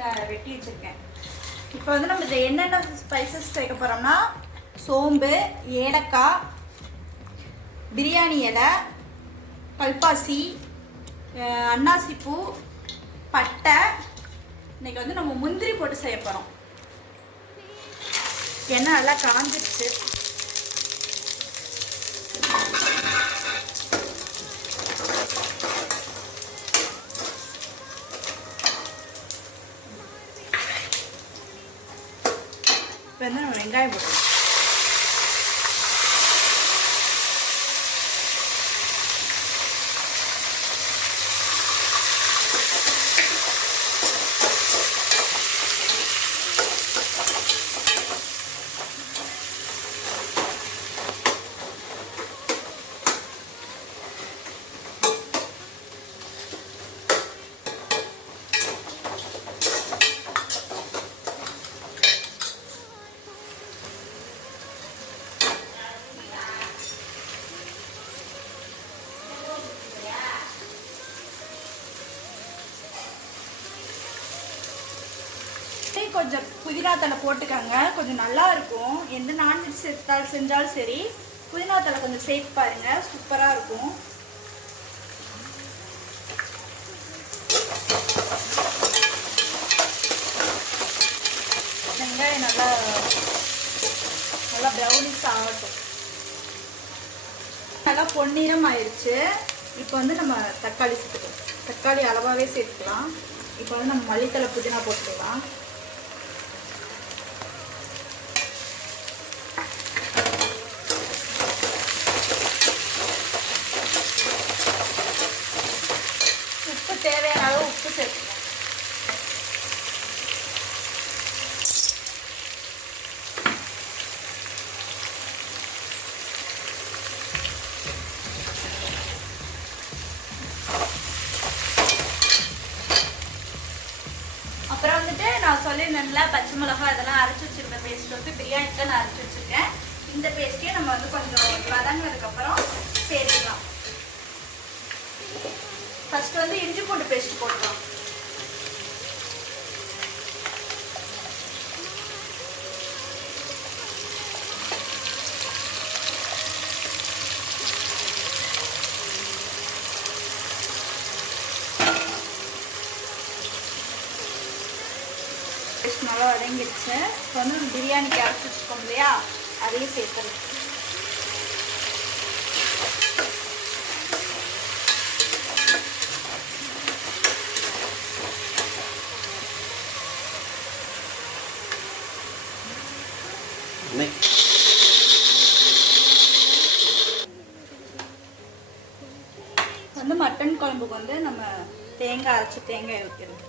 தேங்காய் வெட்டி வச்சுருக்கேன். இப்போ வந்து நம்ம இதை என்னென்ன ஸ்பைசஸ் சேர்க்க போகிறோம்னா சோம்பு, ஏலக்காய், பிரியாணி இலை, கல்பாசி, அன்னாசிப்பூ, பட்டை. இன்னைக்கு வந்து நம்ம முந்திரி போட்டு செய்ய போகிறோம். எண்ணெய் நல்லா காஞ்சிடுச்சு. இப்போ வந்து நம்ம வெங்காயம் போடுறோம். கொஞ்சம் புதினா தலை போட்டுக்காங்க, கொஞ்சம் நல்லா இருக்கும். எந்த நான்வெஜ் செஞ்சாலும் சரி புதினா தலை கொஞ்சம் சேர்த்து பாருங்க, சூப்பராக இருக்கும். வெங்காயம் நல்லா ப்ரௌனிஷ் ஆகட்டும். நல்லா பொன்னிறம் ஆயிடுச்சு. இப்போ வந்து நம்ம தக்காளி சேர்த்துக்கலாம். தக்காளி அளவாகவே சேர்த்துக்கலாம். இப்போ வந்து நம்ம மல்லித்தலை புதினா போட்டுக்கலாம். தேவையான அளவு உப்பு சேர்த்துக்கலாம். அப்புறம் வந்துட்டு நான் சொல்லியிருந்தேன்ல பச்சை மிளகாய் இதெல்லாம் அரைச்சி வச்சிருக்கேன். பேஸ்ட் வந்து பிரியாணிக்கு நான் அரைச்சி வச்சிருக்கேன். இந்த பேஸ்ட்டையும் நம்ம வந்து கொஞ்சம் வதங்கினதுக்கப்புறம் சேர்த்துக்கலாம். ஃபர்ஸ்ட் வந்து இஞ்சி பூண்டு பேஸ்ட் போடலாம். பேஸ்ட் நல்லா வதங்கிடுச்சு. இப்போ வந்து பிரியாணிக்கு அரைச்சி வச்சுக்கோம் இல்லையா, அதையும் சேர்த்துக்கலாம். வந்து மட்டன் குழம்புக்கு வந்து நம்ம தேங்காய் அரைச்சி தேங்காய் ஊற்றிடலாம்.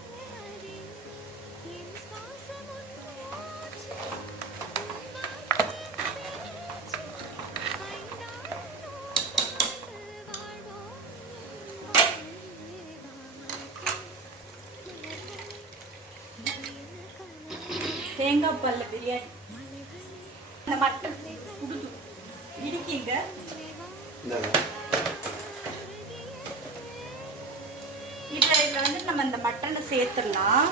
தேங்காய் பல்ல பிரியாணி இந்த மட்டன் இடிக்கிங்க. இப்போ இதில் வந்து நம்ம இந்த மட்டனை சேர்த்துடலாம்.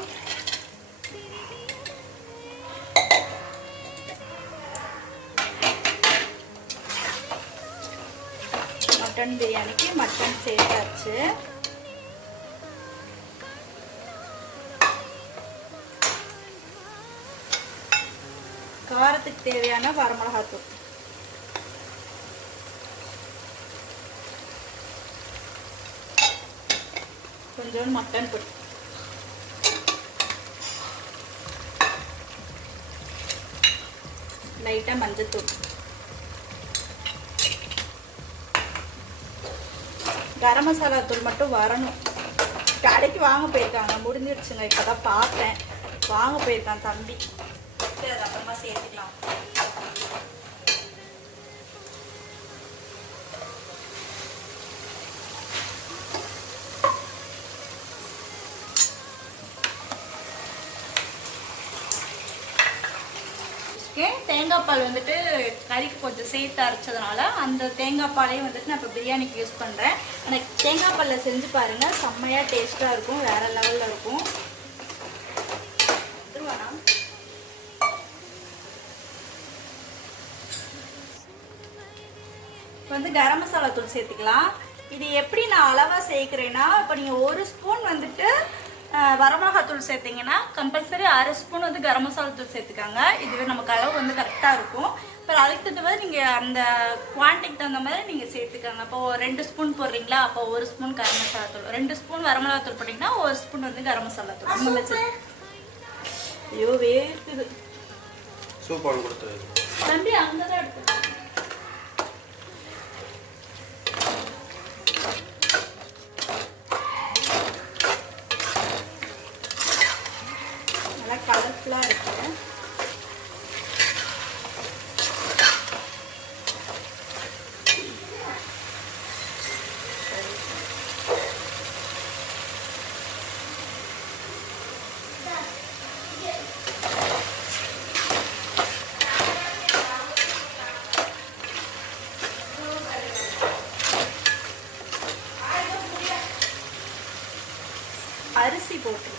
மட்டன் பிரியாணிக்கு மட்டன் சேர்த்தாச்சு. காரத்துக்கு தேவையான வரமிளகாத்தூள், கொஞ்சம் மட்டன் பொடி, லைட்டா மஞ்சத்தூள், கரம் மசாலா தூள் மட்டும் வரணும். கடைக்கு வாங்க போயிருக்காங்க, முடிஞ்சிடுச்சுங்க. இப்போதான் பார்த்தேன், வாங்க போயிருக்கான் தம்பி. அது அப்புறமா சேர்த்துக்கலாம். தேங்காய் பால் வந்துட்டு கறிக்கு கொஞ்சம் சேர்த்து அரைச்சதுனால அந்த தேங்காய் பாலையும் வந்துட்டு நான் இப்போ பிரியாணிக்கு யூஸ் பண்ணுறேன். எனக்கு தேங்காய் பாலில் செஞ்சு பாருங்கள், செம்மையாக டேஸ்ட்டாக இருக்கும், வேறு லெவலில் இருக்கும். வந்து கரம் மசாலா தூள் சேர்த்துக்கலாம். இது எப்படி நான் அளவாக சேர்க்குறேன்னா, இப்போ நீங்கள் 1 ஸ்பூன் வந்துட்டு வரமிளகாத்தூள் சேர்த்திங்கன்னா கம்பல்சரி 1/2 ஸ்பூன் வந்து கரம் மசாலா தூள் சேர்த்துக்காங்க. இதுவே நமக்கு அளவு வந்து கரெக்டாக இருக்கும். அப்புறம் அதுக்கு தகுந்த மாதிரி நீங்கள் அந்த குவான்டிட்டிக்கு தகுந்த மாதிரி நீங்கள் சேர்த்துக்காங்க. இப்போ 2 ஸ்பூன் போடுறீங்களா, அப்போ 1 ஸ்பூன் கரம் மசாலா தூள், 2 ஸ்பூன் வரமிளகாத்தூள் போட்டிங்கன்னா 1 ஸ்பூன் வந்து கரம் மசாலா தூள். ஐயோ வேர்க்குது. சூப்பர் கொடுத்து தம்பி அங்கே தான் எடுத்து நல்லா கலர்ஃபுல்லாக இருக்கு. அரிசி போட்டு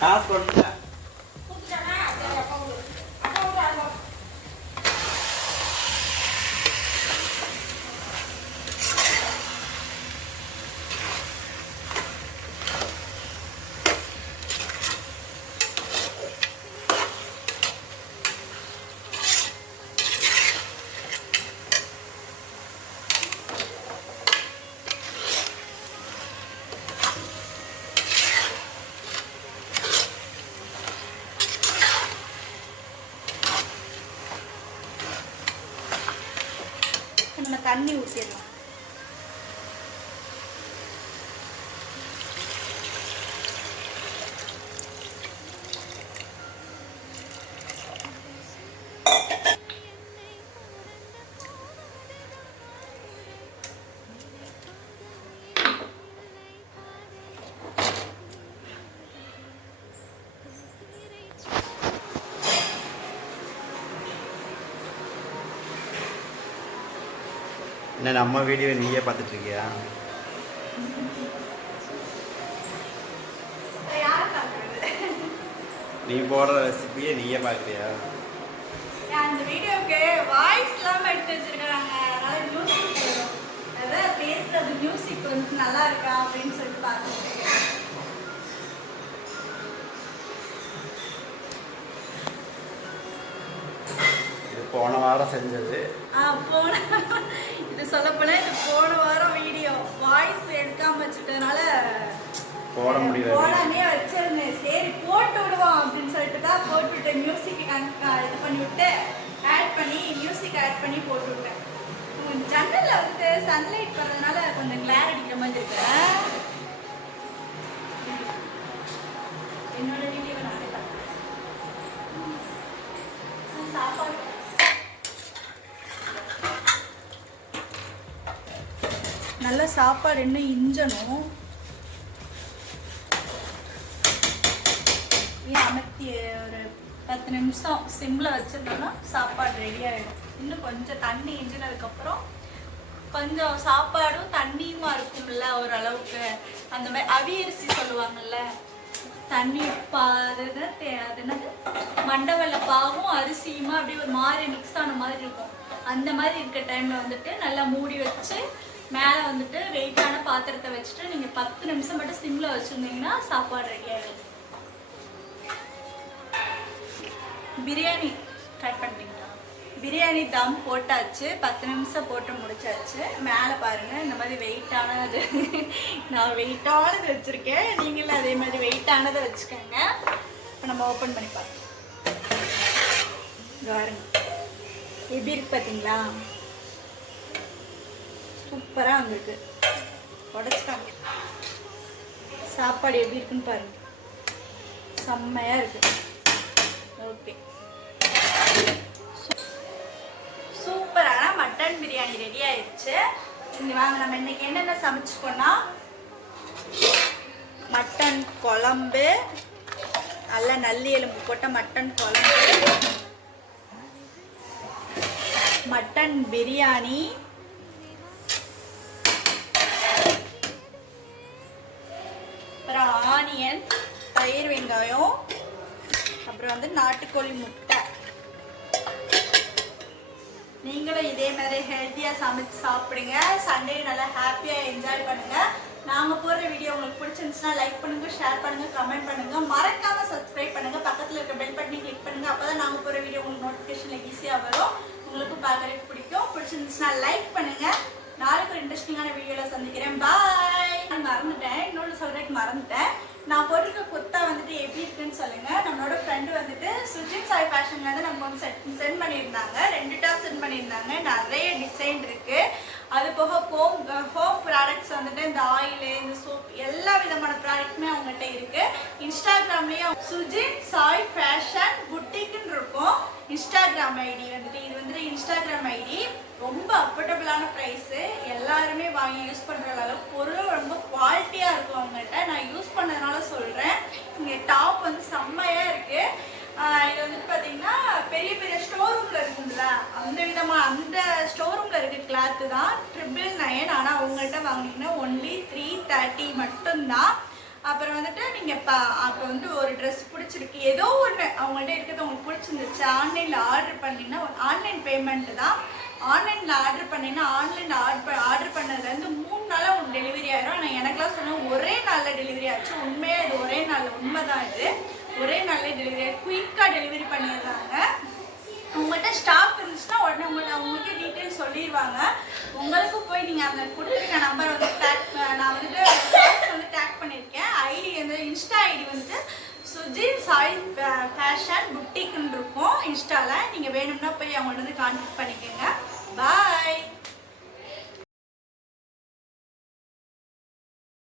காசு போட்டு நம்ம தண்ணி ஊற்றிடலாம். என்ன நம்ம வீடியோ நீயே பார்த்துட்டு இருக்கியா? நீ போடுற ரெசிபியை நீயே பார்க்குறியா? அந்த வீடியோவுக்கு வாய்ஸ் இல்லாமல் எடுத்து வச்சிருக்காங்க. அதனால மியூசிக் அதாவது பேசுறது மியூசிக் வந்து நல்லா இருக்கா அப்படின்னு சொல்லிட்டு பார்த்துட்டு போன வாரம் செஞ்சது. இது சொல்லப்போனால் இது போன வாரம் வீடியோ வாய்ஸ் எடுக்காம வச்சுட்டதுனால போட முடியல. போடாமே வச்சிருந்தேன். சரி போட்டு விடுவோம் அப்படின்னு சொல்லிட்டு தான் போட்டுவிட்டேன். மியூசிக் இது பண்ணி விட்டு மியூசிக் ஆட் பண்ணி போட்டு விட்டேன். ஜன்னலில் வந்து சன்லைட் வர்றதுனால கொஞ்சம் கிளார் அடிக்கிற மாதிரி இருக்கு. என்னோட வீடியோவை நானே பார்க்குறேன். சாப்பாடு நல்ல சாப்பாடு இன்னும் இஞ்சணும். அமர்த்தி ஒரு 10 நிமிஷம் சிம்மில் வச்சிருந்தோம்னா சாப்பாடு ரெடி ஆகிடும். இன்னும் கொஞ்சம் தண்ணி இஞ்சினதுக்கப்புறம் கொஞ்சம் சாப்பாடும் தண்ணியுமா இருக்கும்ல ஓரளவுக்கு. அந்த மாதிரி அவியரிசி சொல்லுவாங்கல்ல, தண்ணி அது என்னது மண்டவெல்ல பாவும் அரிசியுமா அப்படியே ஒரு மாதிரி மிக்ஸ் ஆன மாதிரி இருக்கும். அந்த மாதிரி இருக்க டைமில் வந்துட்டு நல்லா மூடி வச்சு மேலே வந்துட்டு வெயிட்டான பாத்திரத்தை வச்சுட்டு நீங்கள் 10 நிமிஷம் மட்டும் சிம்மில் வச்சுருந்தீங்கன்னா சாப்பாடு ரெடி ஆகிடும். பிரியாணி ட்ரை பண்ணிட்டீங்களா? பிரியாணி தம் போட்டாச்சு, 10 நிமிஷம் போட்டு முடிச்சாச்சு. மேலே பாருங்கள் இந்த மாதிரி வெயிட்டானது நான் வெயிட்டானது வச்சுருக்கேன். நீங்களும் அதே மாதிரி வெயிட்டானதை வச்சுக்கோங்க. இப்போ நம்ம ஓப்பன் பண்ணி பார்க்கலாம். பாருங்க எப்படி இருக்கு பார்த்தீங்களா? சூப்பராக வந்திருக்கு. உடச்சிட்டாங்க. சாப்பாடு எப்படி இருக்குன்னு பாருங்க. செம்மையாக இருக்கு. ஓகே, சூப்பரான மட்டன் பிரியாணி ரெடி ஆயிடுச்சு. இங்கே வாங்க, நம்ம இன்னைக்கு என்னென்ன சமைச்சிக்கோன்னா மட்டன் குழம்பு, நல்ல நல்லி எலும்பு போட்ட மட்டன் குழம்பு, மட்டன் பிரியாணி, நாட்டுக்கோழி முட்டை. நீங்களும் இதே மாதிரி ஹெல்த்தியாக சமைச்சு சாப்பிடுங்க. சண்டே நல்லா ஹாப்பியாக என்ஜாய் பண்ணுங்கள். நாங்கள் போடுற வீடியோ உங்களுக்கு பிடிச்சிருந்துச்சுன்னா லைக் பண்ணுங்கள், ஷேர் பண்ணுங்கள், கமெண்ட் பண்ணுங்கள். மறக்காமல் சப்ஸ்கிரைப் பண்ணுங்கள். பக்கத்தில் இருக்க பெல் பட்டனை கிளிக் பண்ணுங்கள். அப்போ தான் நாங்கள் போடுற வீடியோ உங்களுக்கு நோட்டிஃபிகேஷனில் ஈஸியாக வரும். உங்களுக்கு பார்க்குறதுக்கு பிடிக்கும். பிடிச்சிருந்துச்சுன்னா லைக் பண்ணுங்கள். நாளைக்கு ஒரு இன்ட்ரெஸ்டிங்கான வீடியோவில் சந்திக்கிறேன். பாய். நான் மறந்துட்டேன், இன்னொன்று சொல்கிறதுக்கு மறந்துட்டேன். நான் போட்டிருக்க குர்த்தா வந்துட்டு எப்படி இருக்குன்னு சொல்லுங்கள். நம்மளோட ஃப்ரெண்டு வந்துட்டு சுஜின் சாய் ஃபேஷன்லேருந்து நம்ம வந்து சென்ட் பண்ணியிருந்தாங்க. 2 டாப் சென்ட் பண்ணியிருந்தாங்க. நிறைய டிசைன் இருக்குது. அது போக ஹோம் ப்ராடக்ட்ஸ் வந்துட்டு இந்த ஆயிலு, இந்த சோப், எல்லா விதமான ப்ராடக்ட்டுமே அவங்ககிட்ட இருக்குது. இன்ஸ்டாகிராம்லேயும் சுஜின் சாய் ஃபேஷன் புட்டிக்குன்னு இருக்கும் இன்ஸ்டாகிராம் ஐடி வந்துட்டு. இது வந்துட்டு இன்ஸ்டாகிராம் ஐடி. ரொம்ப அஃபோர்டபுளான ப்ரைஸு. எல்லாருமே வாங்கி யூஸ் பண்ணுற அளவுக்கு பொருளும் ரொம்ப குவாலிட்டியாக இருக்கும் அவங்கள்ட்ட. நான் யூஸ் பண்ணதுனால சொல்கிறேன். இங்கே டாப் வந்து செம்மையாக இருக்குது. இது வந்துட்டு பார்த்தீங்கன்னா பெரிய பெரிய ஸ்டோர் ரூமில் இருக்குங்கள அந்த ஸ்டோர் ரூமில் இருக்க கிளாத்து தான் 999. ஆனால் அவங்கள்ட்ட வாங்கினீங்கன்னா ஒன்லி 330 மட்டும்தான். அப்புறம் வந்துட்டு நீங்கள் அப்போ வந்து ஒரு ட்ரெஸ் பிடிச்சிருக்கு, ஏதோ ஒன்று அவங்கள்ட்ட இருக்கிறது உங்களுக்கு பிடிச்சிருந்துச்சு, ஆன்லைனில் ஆர்டர் பண்ணிங்கன்னா ஆன்லைன் பேமெண்ட்டு தான். ஆன்லைனில் ஆர்டர் பண்ணிங்கன்னா ஆன்லைனில் ஆர்டர் பண்ணதுலேருந்து 3 நாளாக உங்களுக்கு டெலிவரி ஆகிடும். ஆனால் எனக்குலாம் சொன்னால் ஒரே நாளில் டெலிவரி ஆச்சு. உண்மையாக இது ஒரே நாளில், உண்மை தான் இது. ஒரே நாளிலே டெலிவரி ஆகி குயிக்காக டெலிவரி பண்ணிடுறாங்க. உங்கள்கிட்ட ஸ்டாக் இருந்துச்சுன்னா உடனே அவங்களுக்கே டீட்டெயில்ஸ் சொல்லிடுவாங்க. உங்களுக்கும் போய் நீங்கள் அந்த கொடுத்துருக்க நம்பர் வந்து நான் வந்துட்டு வந்து டேக் பண்ணியிருக்கேன். ஐடி வந்து இன்ஸ்டா ஐடி வந்துட்டு சுஜின் சாய் ஃபேஷன் புட்டிக்குன்னு இருக்கும் இன்ஸ்டாவில். நீங்கள் வேணும்னா போய் அவங்கள்ட்ட வந்து கான்டாக்ட் பண்ணிக்கோங்க. பாய்.